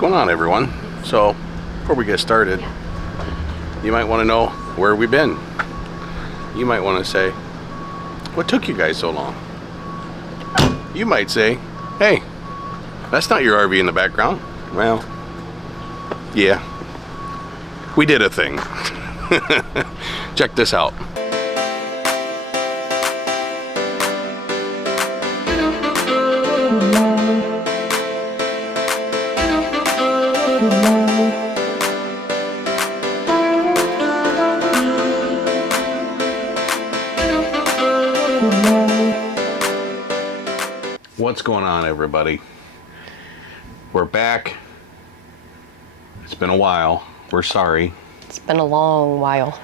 going on, everyone? So before we get started, you might want to know where we've been. You might want to say, what took you guys so long? You might say, hey, that's not your RV in the background. Well, yeah, we did a thing. Check this out. What's going on, everybody? We're back. It's been a while. We're sorry. It's been a long while.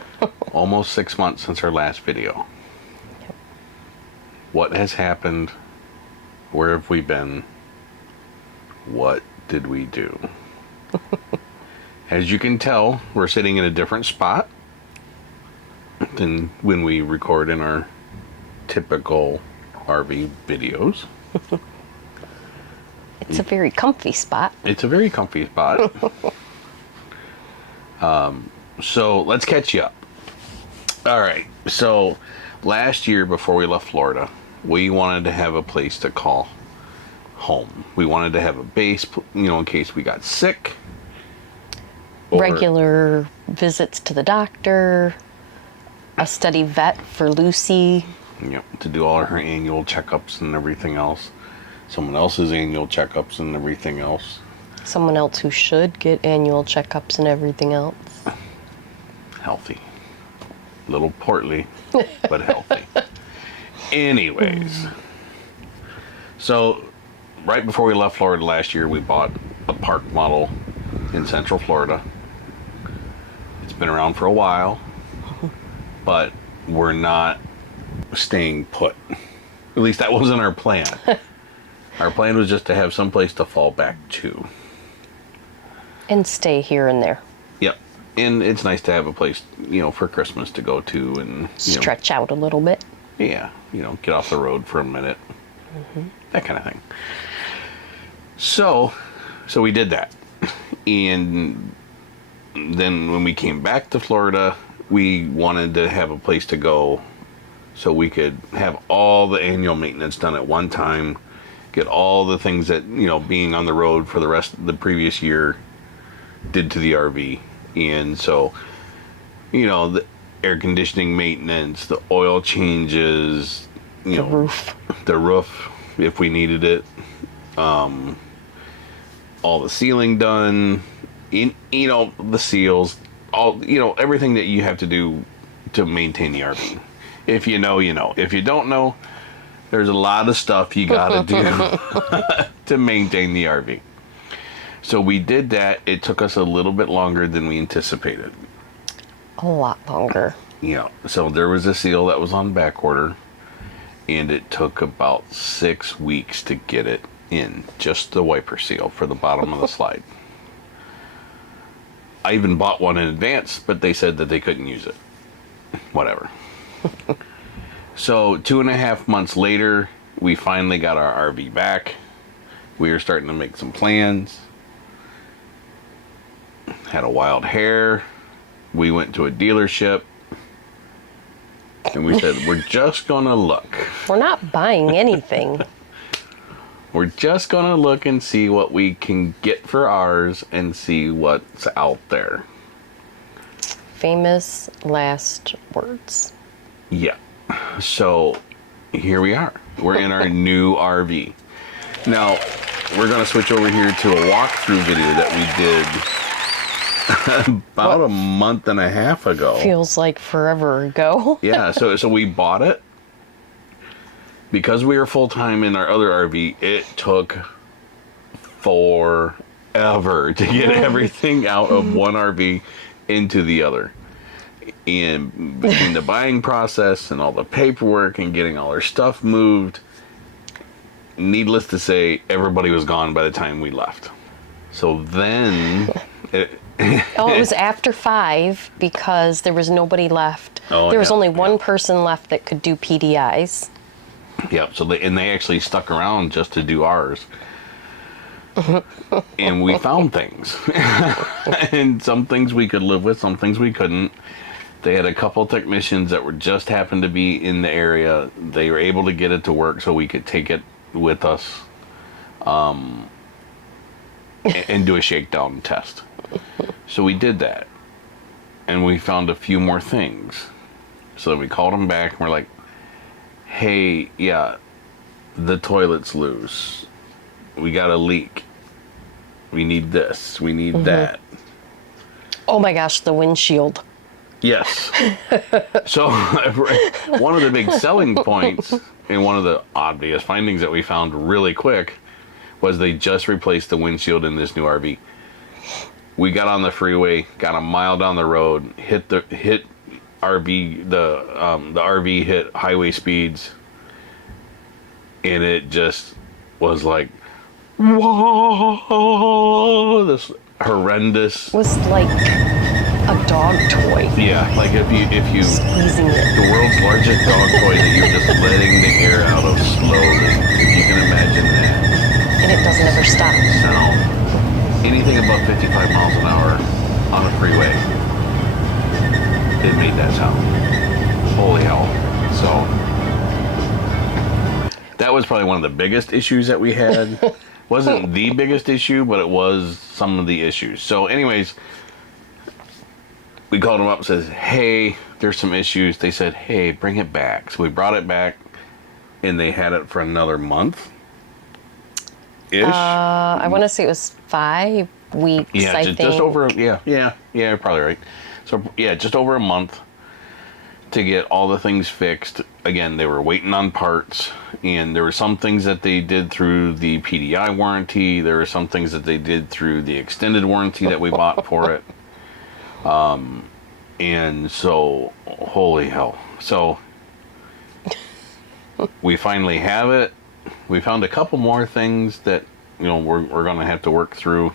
Almost 6 months since our last video. Yep. What has happened? Where have we been? What did we do? As you can tell, we're sitting in a different spot than when we record in our typical RV videos. It's a very comfy spot. It's a very comfy spot. So let's catch you up. All right. So last year, before we left Florida, we wanted to have a place to call home. We wanted to have a base, in case we got sick. Regular visits to the doctor, a steady vet for Lucy. To do all her annual checkups and everything else. Someone else's annual checkups and everything else. Someone else who should get annual checkups and everything else. Healthy. A little portly, but healthy. Anyways. So, right before we left Florida last year, we bought a park model in Central Florida. It's been around for a while, but we're not staying put. At least that wasn't our plan. Our plan was just to have some place to fall back to. And stay here and there. Yep. And it's nice to have a place, for Christmas to go to and stretch out a little bit. Yeah, get off the road for a minute. That kind of thing. So we did that. And then when we came back to Florida, we wanted to have a place to go so we could have all the annual maintenance done at one time, get all the things that, being on the road for the rest of the previous year did to the RV. And so, the air conditioning maintenance, the oil changes, the roof, if we needed it, all the sealing done, the seals, all, everything that you have to do to maintain the RV. If you know, you know. If you don't know, there's a lot of stuff you gotta do to maintain the RV. So we did that. It took us a little bit longer than we anticipated. A lot longer. Yeah. So there was a seal that was on back order, and it took about 6 weeks to get it in. Just the wiper seal for the bottom of the slide. I even bought one in advance, but they said that they couldn't use it. Whatever. So 2.5 months later, we finally got our RV back. We were starting to make some plans. Had a wild hair. We went to a dealership. And we said, we're just going to look. We're not buying anything. We're just going to look and see what we can get for ours and see what's out there. Famous last words. Yeah. So here we are. We're in our new RV. Now, we're going to switch over here to a walkthrough video that we did about a month and a half ago. Feels like forever ago. Yeah, so we bought it. Because we were full-time in our other RV, it took forever to get everything out of one RV into the other. And between the buying process and all the paperwork and getting all our stuff moved, needless to say, everybody was gone by the time we left. So then... it was after 5 because there was nobody left. There was only one person left that could do PDIs. Yep, so they actually stuck around just to do ours. And we found things. And some things we could live with, some things we couldn't. They had a couple technicians that were just happened to be in the area. They were able to get it to work so we could take it with us and do a shakedown test. So we did that. And we found a few more things. So we called them back and we're like, hey, yeah, the toilet's loose. We got a leak. We need this. We need that. Oh my gosh, the windshield. Yes. So one of the big selling points and one of the obvious findings that we found really quick was they just replaced the windshield in this new RV. We got on the freeway, got a mile down the road, hit RV, the RV hit highway speeds, and it just was like, whoa, this horrendous. It was like a dog toy. Yeah, like if you Squeezing it. the world's largest dog toy that you're just letting the air out of slowly. If you can imagine that. And it doesn't ever stop. So anything above 55 miles an hour on a freeway, it made that sound. Holy hell. So that was probably one of the biggest issues that we had. Wasn't the biggest issue, but it was some of the issues. So anyways, we called them up and says, hey, there's some issues. They said, hey, bring it back. So we brought it back and they had it for another month. I want to say it was 5 weeks, Yeah, I think. just over, yeah, you're probably right. So, yeah, just over a month to get all the things fixed. Again, they were waiting on parts, and there were some things that they did through the PDI warranty. There were some things that they did through the extended warranty that we bought for it. And so, holy hell. So, we finally have it. We found a couple more things that, we're going to have to work through.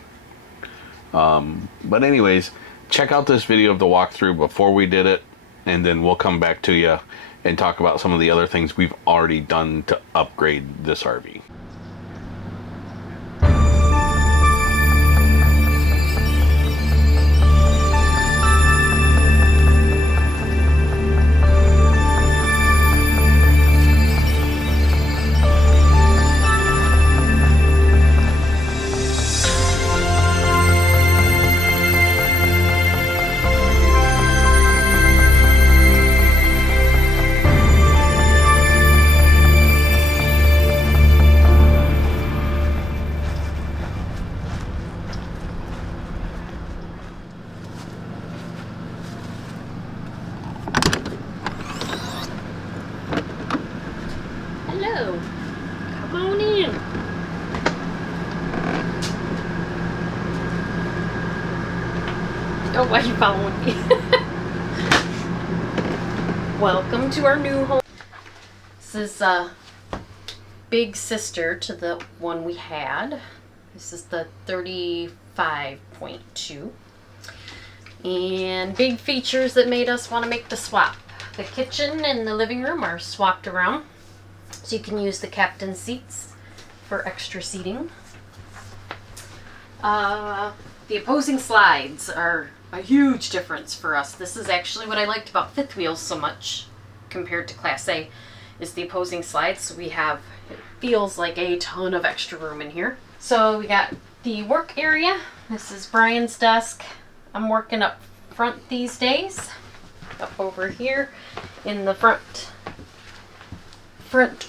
But anyways, check out this video of the walkthrough before we did it, and then we'll come back to you and talk about some of the other things we've already done to upgrade this RV. Hello. Come on in. Oh, why are you following me? Welcome to our new home. This is a big sister to the one we had. This is the 35.2. And big features that made us want to make the swap. The kitchen and the living room are swapped around. So you can use the captain seats for extra seating. The opposing slides are a huge difference for us. This is actually what I liked about fifth wheels so much compared to Class A, is the opposing slides. So we have, it feels like a ton of extra room in here. So we got the work area. This is Brian's desk. I'm working up front these days. Up over here in the front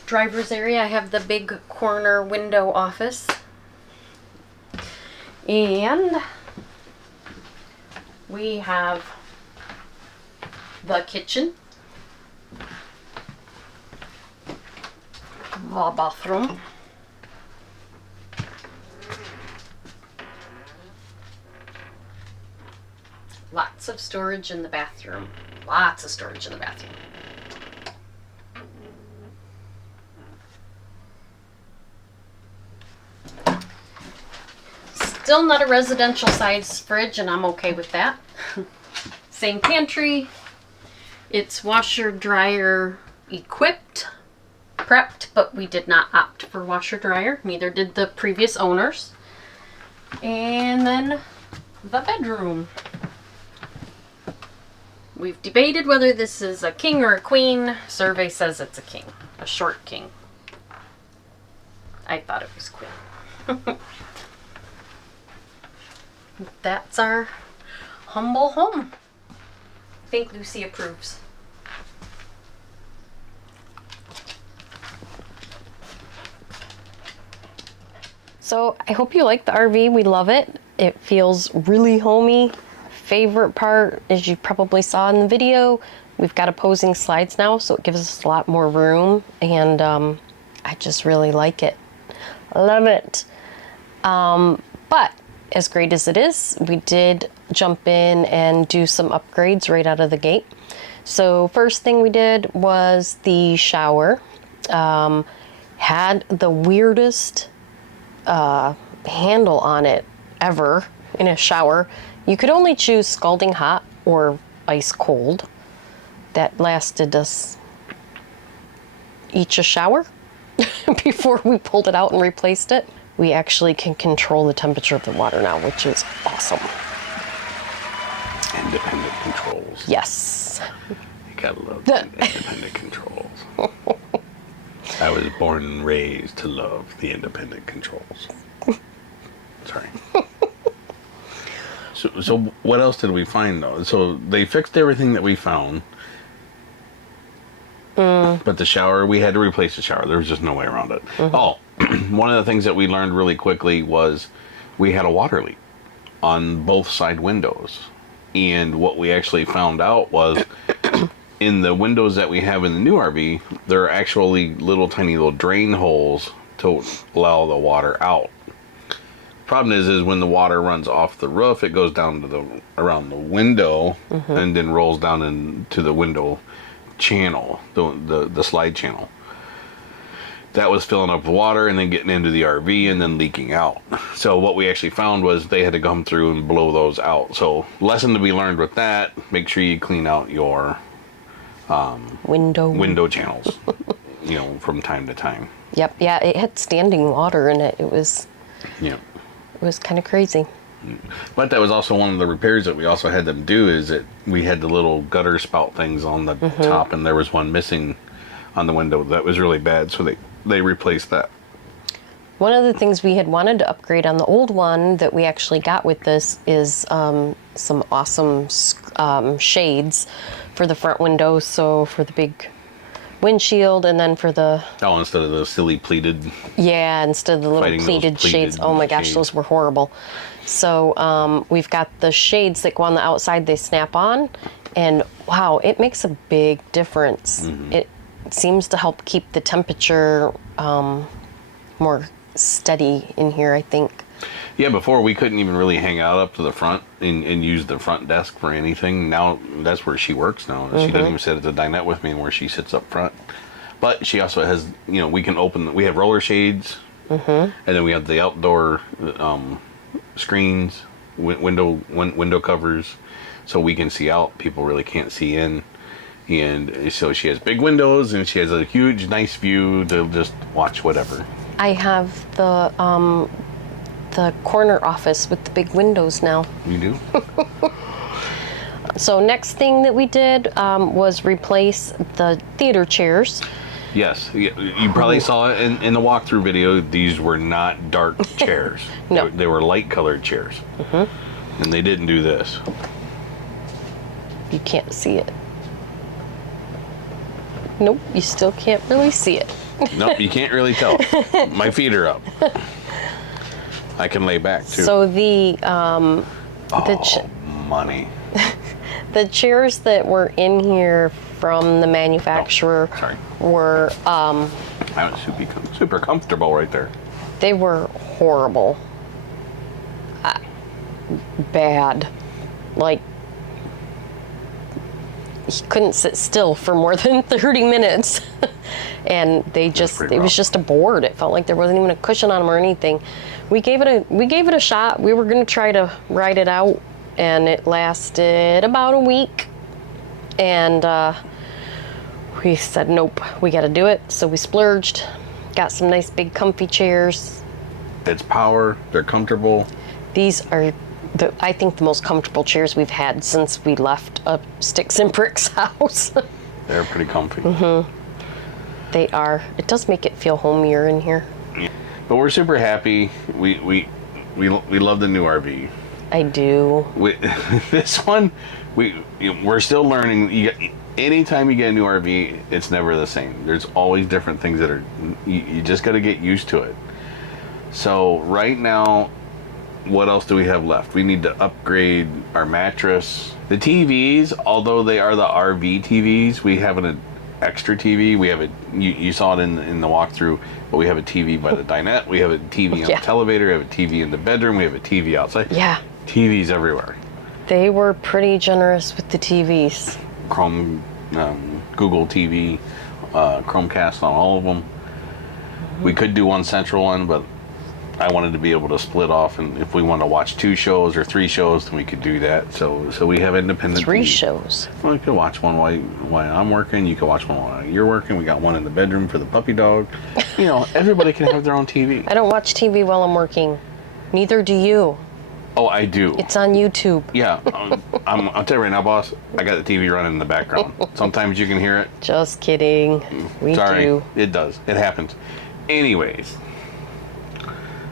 driver's area, I have the big corner window office. And we have the kitchen, the bathroom, lots of storage in the bathroom. Lots of storage in the bathroom. Still not a residential size fridge, and I'm okay with that. Same pantry. It's washer dryer equipped, prepped, but we did not opt for washer dryer. Neither did the previous owners. And then the bedroom. We've debated whether this is a king or a queen. Survey says it's a king, a short king. I thought it was queen. That's our humble home. I think Lucy approves. So I hope you like the RV. We love it. It feels really homey. Favorite part, as you probably saw in the video, we've got opposing slides now, so it gives us a lot more room, and I just really like it. I love it. But as great as it is, we did jump in and do some upgrades right out of the gate. So first thing we did was the shower. Had the weirdest handle on it ever in a shower. You could only choose scalding hot or ice cold. That lasted us each a shower before we pulled it out and replaced it. We actually can control the temperature of the water now, which is awesome. Independent controls. Yes. You gotta love the independent controls. I was born and raised to love the independent controls. Sorry. So what else did we find though? So they fixed everything that we found. But the shower, we had to replace the shower. There was just no way around it. Mm-hmm. Oh, one of the things that we learned really quickly was we had a water leak on both side windows. And what we actually found out was in the windows that we have in the new RV, there are actually tiny little drain holes to allow the water out. Problem is when the water runs off the roof, it goes down to around the window, mm-hmm. and then rolls down into the window channel, the slide channel. That was filling up with water and then getting into the RV and then leaking out. So what we actually found was they had to come through and blow those out. So lesson to be learned with that: make sure you clean out your window channels, from time to time. Yep. Yeah, it had standing water in it. It was. Yeah. It was kind of crazy. But that was also one of the repairs that we also had them do, is that we had the little gutter spout things on the mm-hmm. top, and there was one missing on the window. That was really bad, so they replaced that. One of the things we had wanted to upgrade on the old one that we actually got with this is some awesome shades for the front windows, so for the big windshield, and then for the... Oh, instead of the silly pleated... Yeah, instead of the little pleated shades. Oh my gosh, those were horrible. So we've got the shades that go on the outside, they snap on, and wow, it makes a big difference. Mm-hmm. It seems to help keep the temperature more steady in here, I think. Yeah, before we couldn't even really hang out up to the front and use the front desk for anything. Now that's where she works now. Mm-hmm. She doesn't even sit at the dinette with me, where she sits up front. But she also has, we can open, we have roller shades, mm-hmm. and then we have the outdoor screens, window covers, so we can see out. People really can't see in. And so she has big windows, and she has a huge, nice view to just watch whatever. I have the corner office with the big windows now. You do? So next thing that we did was replace the theater chairs. Yes, you probably saw it in the walkthrough video. These were not dark chairs. No. They were light colored chairs. Mm-hmm. And they didn't do this. You can't see it. Nope, you still can't really see it. Nope, you can't really tell. My feet are up. I can lay back too. So the money. The chairs that were in here from the manufacturer were I was super comfortable right there. They were horrible. Bad. Like, he couldn't sit still for more than 30 minutes. And it was just a board. It felt like there wasn't even a cushion on them or anything. We gave it a shot. We were going to try to ride it out, and it lasted about a week. And we said, nope, we got to do it. So we splurged, got some nice big comfy chairs. It's power. They're comfortable. These are, I think, the most comfortable chairs we've had since we left a Sticks and Bricks house. They're pretty comfy. They are. It does make it feel homier in here. But we're super happy. We love the new RV. I do. This one, we're still learning. Anytime you get a new RV, it's never the same. There's always different things that are. You just got to get used to it. So right now, what else do we have left? We need to upgrade our mattress. The TVs, although they are the RV TVs, we have an extra TV. We have you saw it in the walkthrough, but we have a TV by the dinette. We have a TV on the televator. We have a TV in the bedroom. We have a TV outside. Yeah. TVs everywhere. They were pretty generous with the TVs. Chrome, Google TV, Chromecast on all of them. We could do one central one, but I wanted to be able to split off, and if we want to watch 2 shows or 3 shows, then we could do that. So we have independent 3 TV. shows. Well, you could watch one while I'm working. You could watch one while you're working. We got one in the bedroom for the puppy dog. You know, everybody can have their own TV. I don't watch TV while I'm working. Neither do you. Oh, I do. It's on YouTube. Yeah, I'll tell you right now, boss. I got the TV running in the background. Sometimes you can hear it. Just kidding. We Sorry, do. it does. It happens. Anyways,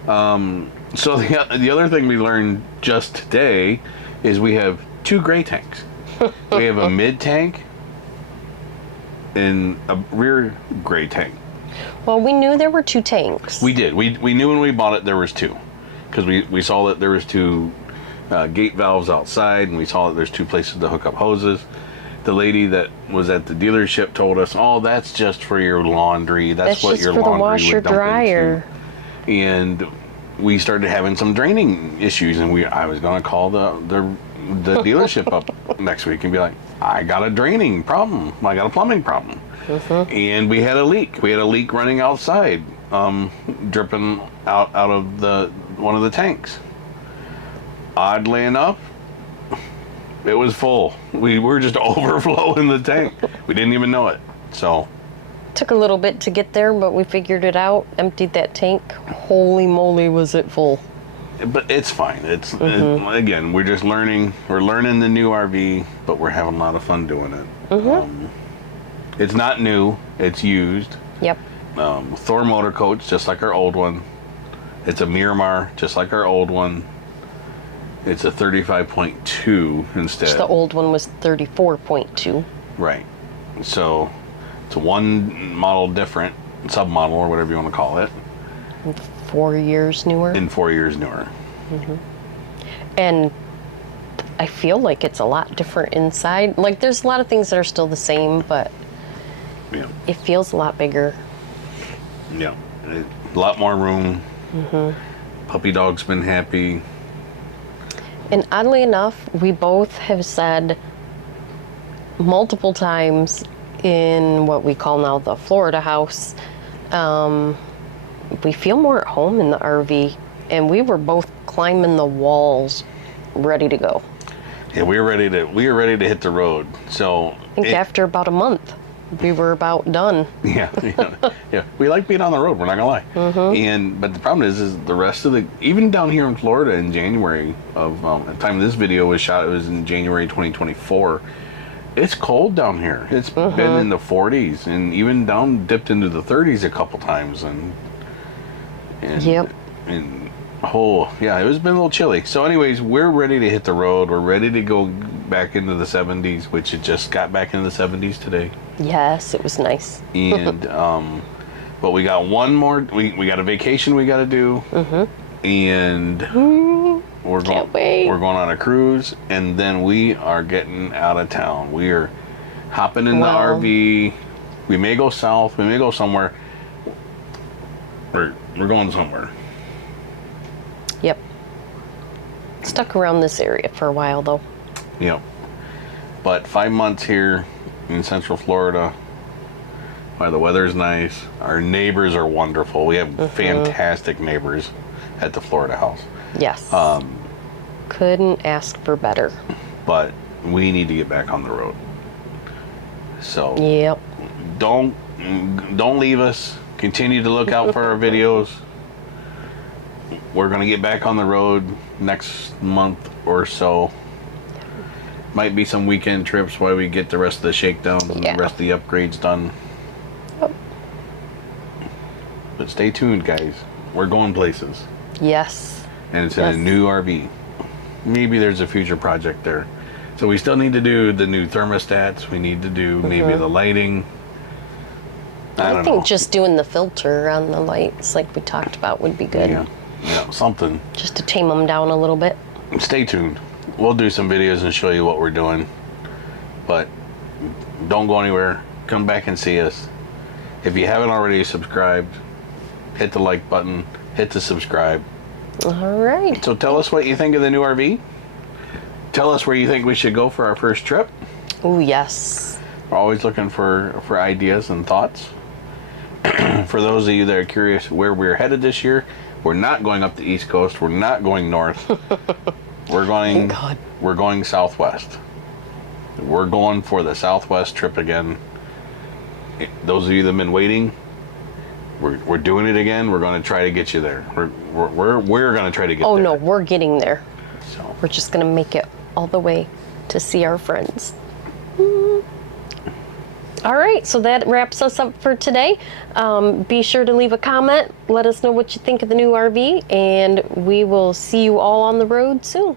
so the other thing we learned just today is we have 2 gray tanks. We have a mid tank and a rear gray tank. Well, we knew there were 2 tanks. We did. We knew when we bought it there was 2, because we saw that there was 2 gate valves outside, and we saw that there's 2 places to hook up hoses. The lady that was at the dealership told us, "Oh, that's just for your laundry. That's what just your for the laundry washer would dump dryer." into." And we started having some draining issues, and I was going to call the dealership up next week and be like, "I got a draining problem. I got a plumbing problem." And we had a leak. We had a leak running outside, dripping out of one of the tanks. Oddly enough, it was full. We were just overflowing the tank. We didn't even know it. So Took a little bit to get there, but we figured it out. Emptied that tank. Holy moly, was it full. but it's fine. It's again, we're just learning. We're learning the new RV, but we're having a lot of fun doing it. It's not new. It's used. Yep. Thor motor coach, just like our old one. It's a Miramar, just like our old one. It's a 35.2 instead. The old one was 34.2. Right. So it's one model different, submodel or whatever you want to call it. 4 years newer. In 4 years newer. And I feel like it's a lot different inside. Like, there's a lot of things that are still the same, but Yeah. it feels a lot bigger. Yeah. A lot more room. Puppy dog's been happy. And oddly enough, we both have said multiple times in what we call now the Florida house, we feel more at home in the RV, and we were both climbing the walls, ready to go. Yeah, we were ready to hit the road. So I think after about a month, we were about done. Yeah. We like being on the road. We're not gonna lie. But the problem is the rest of even down here in Florida in January of at the time this video was shot, it was in January 2024. It's cold down here. It's been in the 40s and even dipped into the 30s a couple times and Yep. and it was been a little chilly. So anyways, we're ready to hit the road. We're ready to go back into the 70s, which it just got back into the 70s today. Yes, it was nice. And but we got one more. We got a vacation we got to do, and we're going on a cruise, and then we are getting out of town. We are hopping in the RV. We may go south. We may go somewhere. We're going somewhere. Yep. Stuck around this area for a while, though. Yep. But 5 months here in Central Florida, where the weather's nice. Our neighbors are wonderful. We have fantastic neighbors at the Florida house. Yes. Couldn't ask for better. But we need to get back on the road. So Yep. don't leave us. Continue to look out for our videos. we're going to get back on the road next month or so. Might be some weekend trips while we get the rest of the shakedowns and Yeah. the rest of the upgrades done. Yep. But stay tuned, guys. We're going places. Yes. And it's in a Yes. new RV. Maybe there's a future project there. So we still need to do the new thermostats. We need to do maybe the lighting. I don't think know. just doing the filter on the lights, like we talked about, would be good. Yeah, something. Just to tame them down a little bit. Stay tuned. We'll do some videos and show you what we're doing. But don't go anywhere. Come back and see us. If you haven't already subscribed, hit the like button, hit the subscribe. All right. So tell us what you think of the new RV. Tell us where you think we should go for our first trip. Oh, yes. We're always looking for ideas and thoughts. For those of you that are curious where we're headed this year, we're not going up the East Coast. We're not going north. We're going. Thank God. We're going southwest. We're going for the Southwest trip again. Those of you that have been waiting, we're doing it again. We're going to try to get you there. We're going to try to get Oh, there. no, we're getting there. So We're just going to make it all the way to see our friends. All right, so that wraps us up for today. Be sure to leave a comment. Let us know what you think of the new RV, and we will see you all on the road soon.